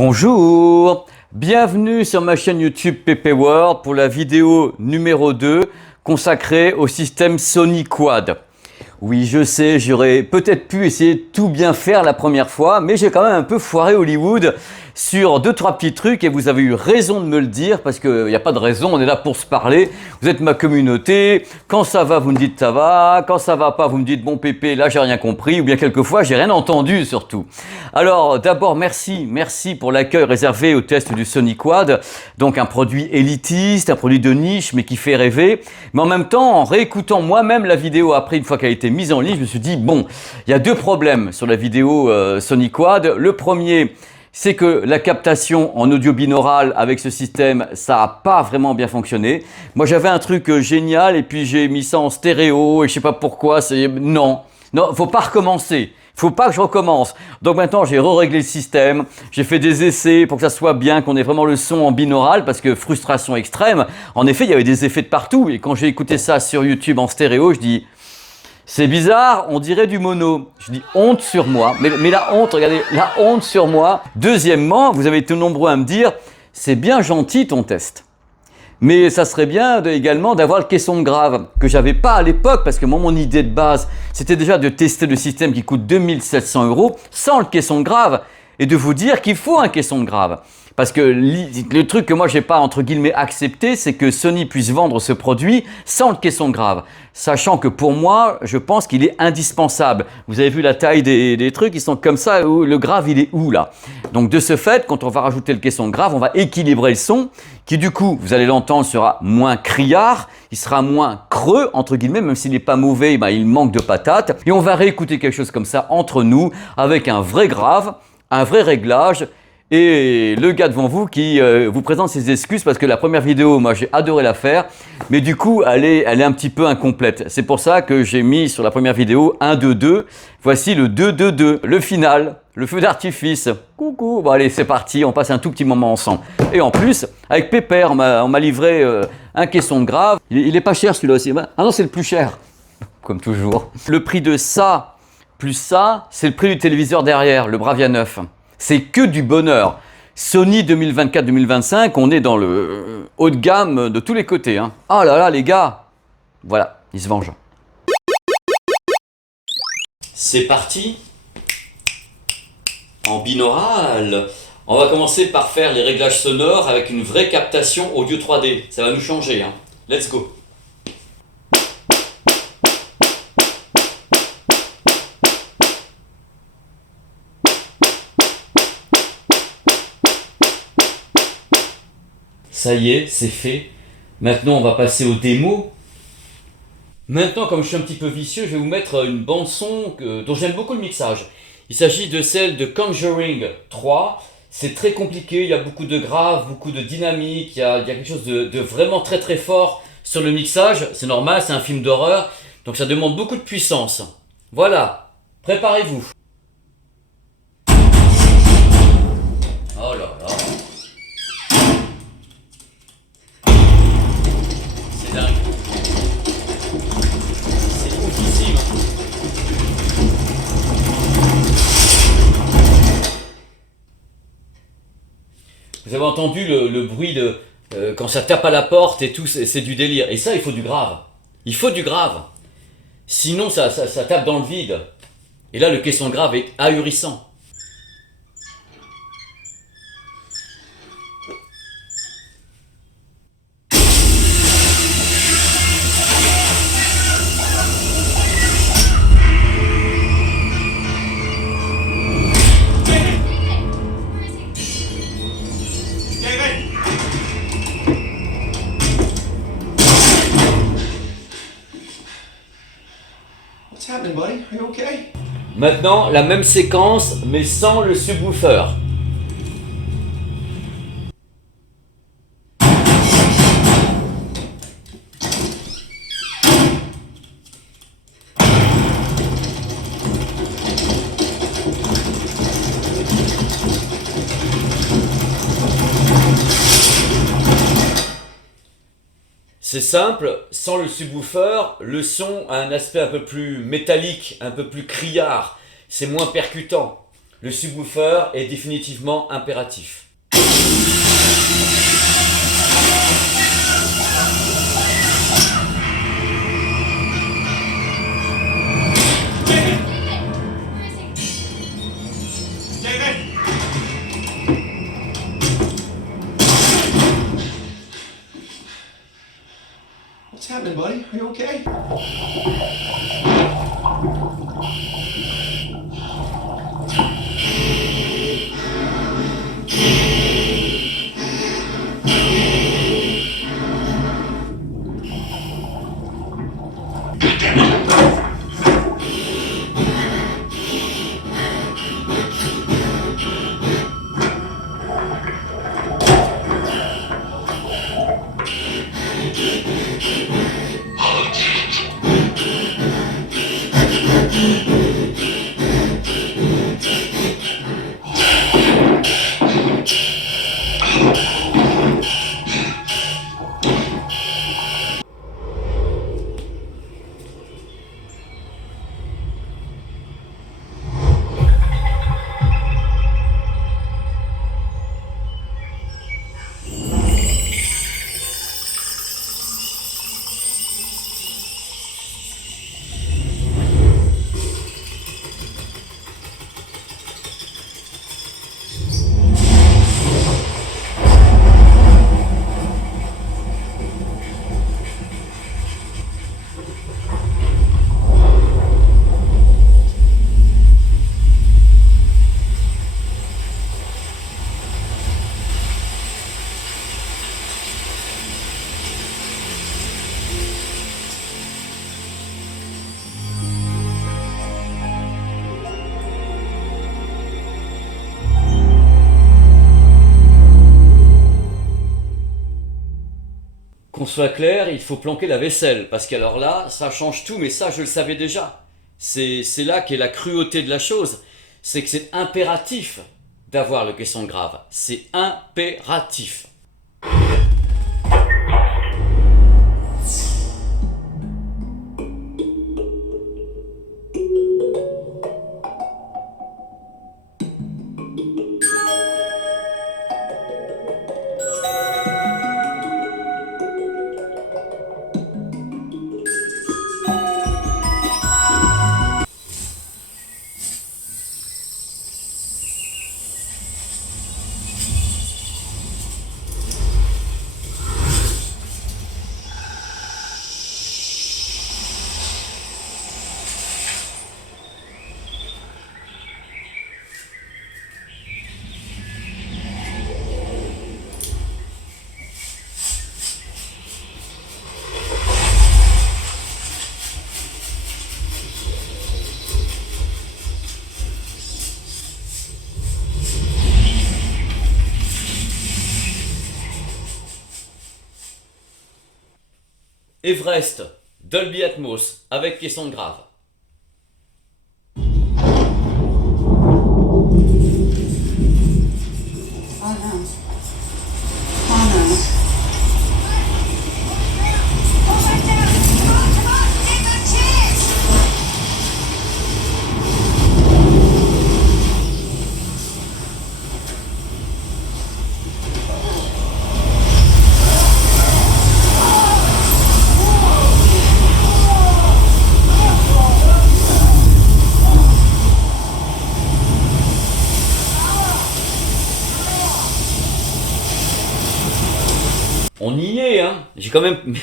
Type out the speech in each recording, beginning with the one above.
Bonjour, bienvenue sur ma chaîne YouTube PP World pour la vidéo numéro 2 consacrée au système Sony Quad. Oui, je sais, j'aurais peut-être pu essayer de tout bien faire la première fois, mais j'ai quand même un peu foiré Hollywood sur 2-3 petits trucs et vous avez eu raison de me le dire parce qu'il n'y a pas de raison, on est là pour se parler. Vous êtes ma communauté, quand ça va, vous me dites ça va, quand ça va pas, vous me dites bon pépé, là j'ai rien compris, ou bien quelquefois j'ai rien entendu surtout. Alors d'abord merci pour l'accueil réservé au test du Sony Quad, donc un produit élitiste, un produit de niche mais qui fait rêver. Mais en même temps, en réécoutant moi-même la vidéo après une fois qu'elle a été mise en ligne, je me suis dit bon, il y a deux problèmes sur la vidéo Sony Quad. Le premier, c'est que la captation en audio binaural avec ce système, ça n'a pas vraiment bien fonctionné. Moi, j'avais un truc génial et puis j'ai mis ça en stéréo et je sais pas pourquoi. Non, faut pas recommencer. Faut pas que je recommence. Donc maintenant, j'ai réglé le système. J'ai fait des essais pour que ça soit bien, qu'on ait vraiment le son en binaural parce que frustration extrême. En effet, il y avait des effets de partout et quand j'ai écouté ça sur YouTube en stéréo, je dis c'est bizarre, on dirait du mono. Je dis honte sur moi, mais la honte, regardez, la honte sur moi. Deuxièmement, vous avez été nombreux à me dire, c'est bien gentil ton test. Mais ça serait bien également d'avoir le caisson grave, que j'avais pas à l'époque, parce que moi, mon idée de base, c'était déjà de tester le système qui coûte 2700 € sans le caisson grave, et de vous dire qu'il faut un caisson grave. Parce que le truc que moi j'ai pas entre guillemets accepté, c'est que Sony puisse vendre ce produit sans le caisson grave. Sachant que pour moi, je pense qu'il est indispensable. Vous avez vu la taille des trucs, ils sont comme ça, où le grave il est où là? Donc de ce fait, quand on va rajouter le caisson grave, on va équilibrer le son, qui du coup, vous allez l'entendre, sera moins criard, il sera moins creux, entre guillemets, même s'il n'est pas mauvais, il manque de patates. Et on va réécouter quelque chose comme ça entre nous, avec un vrai grave, un vrai réglage, et le gars devant vous qui vous présente ses excuses parce que la première vidéo, moi j'ai adoré la faire, mais du coup elle est un petit peu incomplète. C'est pour ça que j'ai mis sur la première vidéo 1, 2, 2. Voici le 2, 2, 2, le final, le feu d'artifice. Coucou, bon allez c'est parti, on passe un tout petit moment ensemble. Et en plus, avec Pépère, on m'a livré un caisson grave. Il est pas cher celui-là aussi. Ah non, c'est le plus cher, comme toujours. Le prix de ça, plus ça, c'est le prix du téléviseur derrière, le Bravia 9. C'est que du bonheur. Sony 2024-2025, on est dans le haut de gamme de tous les côtés. Hein. Oh là là les gars, voilà, ils se vengent. C'est parti. En binaural. On va commencer par faire les réglages sonores avec une vraie captation audio 3D. Ça va nous changer. Hein. Let's go. Ça y est, c'est fait. Maintenant, on va passer aux démos. Maintenant, comme je suis un petit peu vicieux, je vais vous mettre une bande-son dont j'aime beaucoup le mixage. Il s'agit de celle de Conjuring 3. C'est très compliqué, il y a beaucoup de graves, beaucoup de dynamique, il y a quelque chose de vraiment très très fort sur le mixage. C'est normal, c'est un film d'horreur, donc ça demande beaucoup de puissance. Voilà, préparez-vous. Oh là là. C'est dingue. C'est oufissime. Vous avez entendu le bruit de quand ça tape à la porte et tout, c'est du délire. Et ça, il faut du grave. Il faut du grave. Sinon, ça tape dans le vide. Et là, le caisson grave est ahurissant. What's happening, buddy? Are you okay? Maintenant, la même séquence, mais sans le subwoofer. C'est simple, sans le subwoofer, le son a un aspect un peu plus métallique, un peu plus criard, c'est moins percutant. Le subwoofer est définitivement impératif. What's happening, buddy? Are you okay? Qu'on soit clair, il faut planquer la vaisselle, parce qu'alors là, ça change tout, mais ça je le savais déjà. C'est là qu'est la cruauté de la chose, c'est que c'est impératif d'avoir le caisson grave. C'est impératif. Everest, Dolby Atmos, avec caisson grave. Oh no. Oh no. On y est, hein. J'ai quand même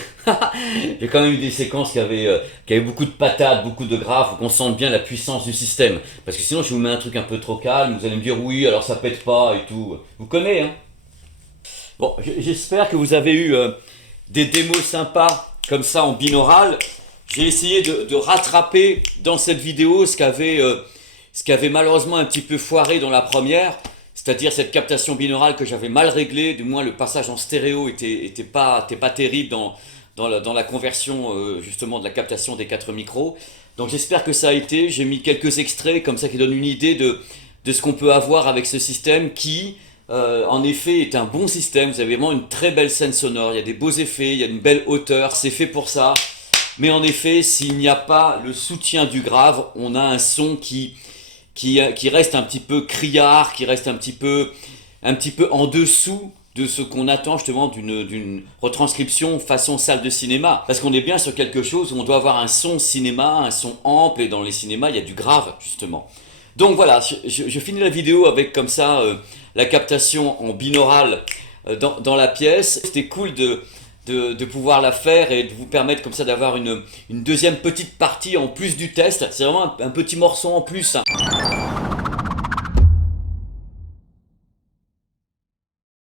eu des séquences qui avaient beaucoup de patates, beaucoup de graves, faut qu'on sente bien la puissance du système. Parce que sinon, je vous mets un truc un peu trop calme, vous allez me dire oui, alors ça pète pas et tout. Vous connaissez, hein. Bon, j'espère que vous avez eu des démos sympas comme ça en binaural. J'ai essayé de rattraper dans cette vidéo ce qu'avait malheureusement un petit peu foiré dans la première. C'est-à-dire cette captation binaurale que j'avais mal réglée, du moins le passage en stéréo était pas terrible dans la conversion justement de la captation des 4 micros. Donc j'espère que ça a été, j'ai mis quelques extraits comme ça qui donnent une idée de ce qu'on peut avoir avec ce système qui en effet est un bon système. Vous avez vraiment une très belle scène sonore, il y a des beaux effets, il y a une belle hauteur, c'est fait pour ça. Mais en effet, s'il n'y a pas le soutien du grave, on a un son qui qui reste un petit peu criard, qui reste un petit peu en dessous de ce qu'on attend justement d'une retranscription façon salle de cinéma. Parce qu'on est bien sur quelque chose où on doit avoir un son cinéma, un son ample, et dans les cinémas il y a du grave justement. Donc voilà, je finis la vidéo avec comme ça la captation en binaural dans la pièce. C'était cool de pouvoir la faire et de vous permettre comme ça d'avoir une deuxième petite partie en plus du test. C'est vraiment un petit morceau en plus, hein.